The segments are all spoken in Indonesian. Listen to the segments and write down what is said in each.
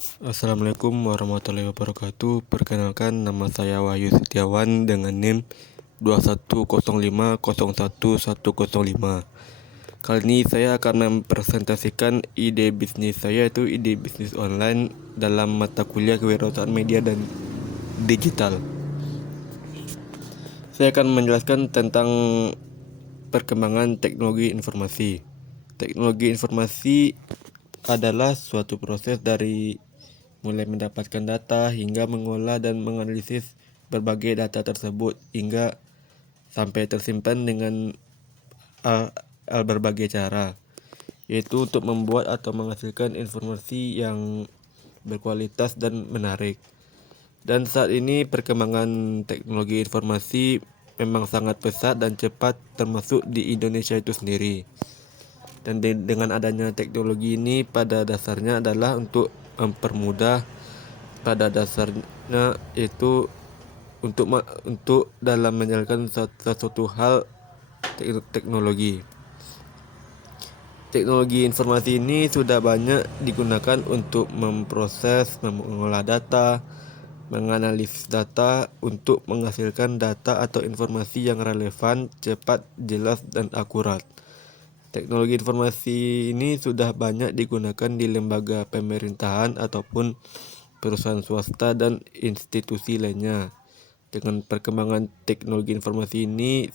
Assalamualaikum warahmatullahi wabarakatuh. Perkenalkan, nama saya Wahyu Setiawan dengan NIM 2105010105. Kali ini saya akan mempresentasikan ide bisnis saya, yaitu ide bisnis online dalam mata kuliah kewirausahaan media dan digital. Saya akan menjelaskan tentang perkembangan teknologi informasi. Teknologi informasi adalah suatu proses dari mulai mendapatkan data hingga mengolah dan menganalisis berbagai data tersebut hingga sampai tersimpan dengan berbagai cara, yaitu untuk membuat atau menghasilkan informasi yang berkualitas dan menarik. Dan saat ini perkembangan teknologi informasi memang sangat pesat dan cepat, termasuk di Indonesia itu sendiri. Dan dengan adanya teknologi ini pada dasarnya adalah untuk mempermudah, pada dasarnya itu untuk dalam menjalankan sesuatu hal teknologi. Teknologi informasi ini sudah banyak digunakan untuk memproses, mengolah data, menganalisis data untuk menghasilkan data atau informasi yang relevan, cepat, jelas, dan akurat. Teknologi informasi ini sudah banyak digunakan di lembaga pemerintahan ataupun perusahaan swasta dan institusi lainnya. Dengan perkembangan teknologi informasi ini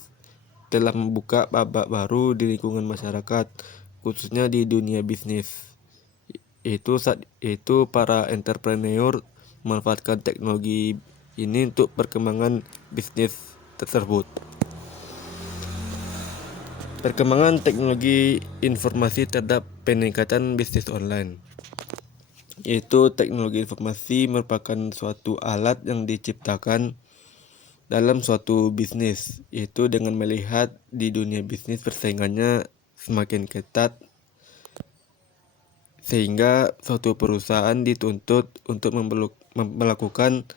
telah membuka babak baru di lingkungan masyarakat, khususnya di dunia bisnis. Itu para entrepreneur memanfaatkan teknologi ini untuk perkembangan bisnis tersebut. Perkembangan teknologi informasi terhadap peningkatan bisnis online, yaitu teknologi informasi merupakan suatu alat yang diciptakan dalam suatu bisnis, yaitu dengan melihat di dunia bisnis persaingannya semakin ketat, sehingga suatu perusahaan dituntut untuk melakukan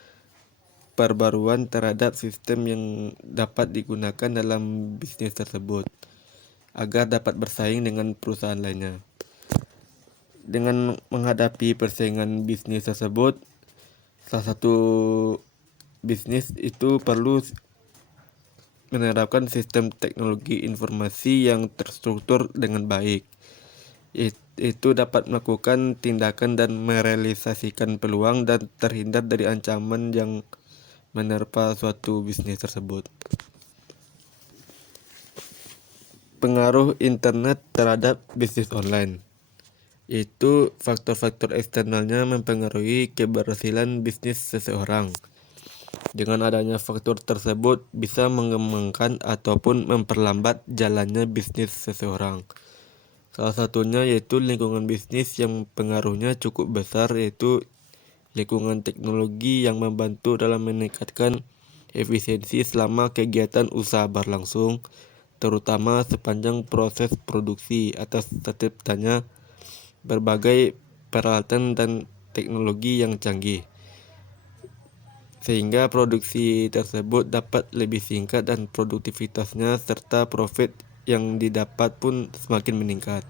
perbaruan terhadap sistem yang dapat digunakan dalam bisnis tersebut agar dapat bersaing dengan perusahaan lainnya. Dengan menghadapi persaingan bisnis tersebut, salah satu bisnis itu perlu menerapkan sistem teknologi informasi yang terstruktur dengan baik. Itu dapat melakukan tindakan dan merealisasikan peluang dan terhindar dari ancaman yang menerpa suatu bisnis tersebut. Pengaruh internet terhadap bisnis online, itu faktor-faktor eksternalnya mempengaruhi keberhasilan bisnis seseorang. Dengan adanya faktor tersebut bisa mengembangkan ataupun memperlambat jalannya bisnis seseorang. Salah satunya yaitu lingkungan bisnis yang pengaruhnya cukup besar, yaitu lingkungan teknologi yang membantu dalam meningkatkan efisiensi selama kegiatan usaha berlangsung, terutama sepanjang proses produksi atas terciptanya berbagai peralatan dan teknologi yang canggih, sehingga produksi tersebut dapat lebih singkat dan produktivitasnya serta profit yang didapat pun semakin meningkat.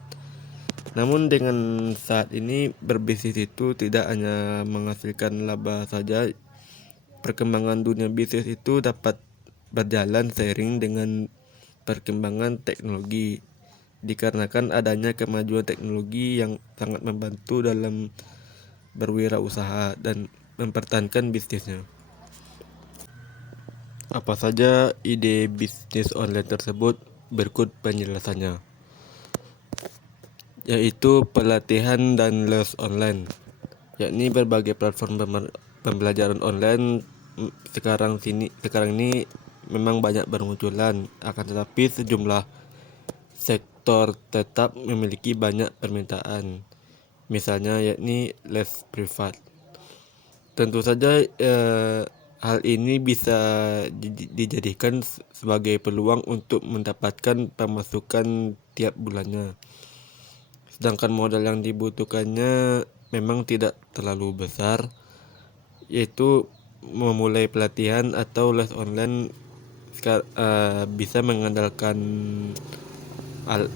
Namun dengan saat ini berbisnis itu tidak hanya menghasilkan laba saja, perkembangan dunia bisnis itu dapat berjalan seiring dengan perkembangan teknologi, dikarenakan adanya kemajuan teknologi yang sangat membantu dalam berwirausaha dan mempertahankan bisnisnya. Apa saja ide bisnis online tersebut? Berikut penjelasannya, yaitu pelatihan dan les online, yakni berbagai platform pembelajaran online sekarang ini memang banyak bermunculan, akan tetapi sejumlah sektor tetap memiliki banyak permintaan, misalnya yakni les privat. Tentu saja hal ini bisa dijadikan sebagai peluang untuk mendapatkan pemasukan tiap bulannya, sedangkan modal yang dibutuhkannya memang tidak terlalu besar, yaitu memulai pelatihan atau les online bisa mengandalkan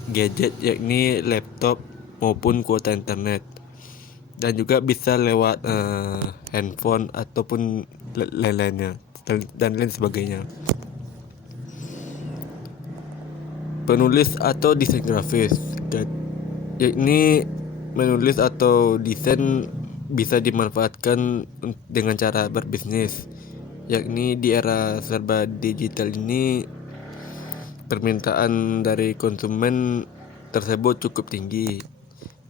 gadget yakni laptop maupun kuota internet. dan juga bisa lewat handphone ataupun lain-lainnya dan lain sebagainya. Penulis atau desain grafis, yakni menulis atau desain bisa dimanfaatkan dengan cara berbisnis, yakni di era serba digital ini permintaan dari konsumen tersebut cukup tinggi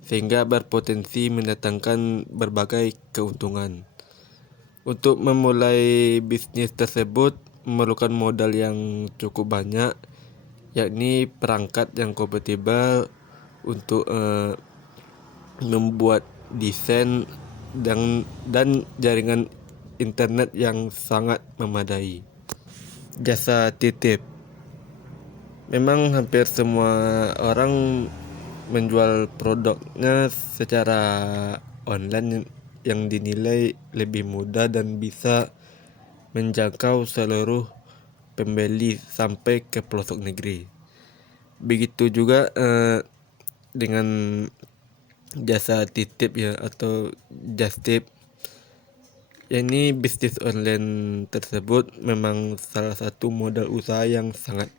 sehingga berpotensi mendatangkan berbagai keuntungan. Untuk memulai bisnis tersebut memerlukan modal yang cukup banyak, yakni perangkat yang kompatibel untuk membuat desain dan jaringan internet yang sangat memadai. Jasa titip. Memang hampir semua orang menjual produknya secara online yang dinilai lebih mudah dan bisa menjangkau seluruh pembeli sampai ke pelosok negeri. Begitu juga dengan jasa titip ya atau just tip. Ini bisnis online tersebut memang salah satu modal usaha yang sangat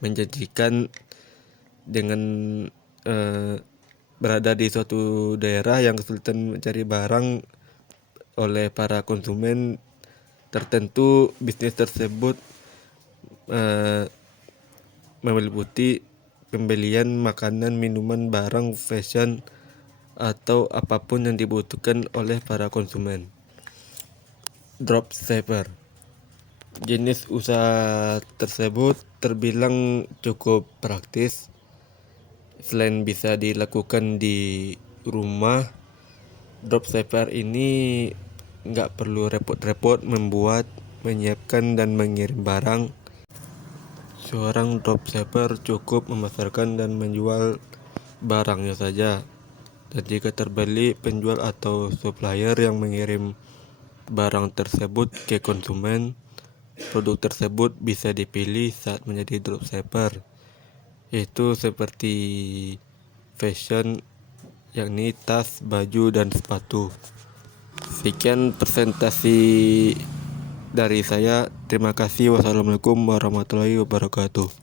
menjanjikan dengan berada di suatu daerah yang kesulitan mencari barang oleh para konsumen tertentu. Bisnis tersebut meliputi pembelian makanan, minuman, barang, fashion, atau apapun yang dibutuhkan oleh para konsumen. Dropshipper. Jenis usaha tersebut terbilang cukup praktis. Selain bisa dilakukan di rumah, dropshipper ini nggak perlu repot-repot membuat, menyiapkan, dan mengirim barang. Seorang dropshipper cukup memasarkan dan menjual barangnya saja. Dan jika terbeli, penjual atau supplier yang mengirim barang tersebut ke konsumen, produk tersebut bisa dipilih saat menjadi dropshipper, yaitu seperti fashion, yakni tas, baju, dan sepatu. Sekian presentasi dari saya. Terima kasih. Wassalamualaikum warahmatullahi wabarakatuh.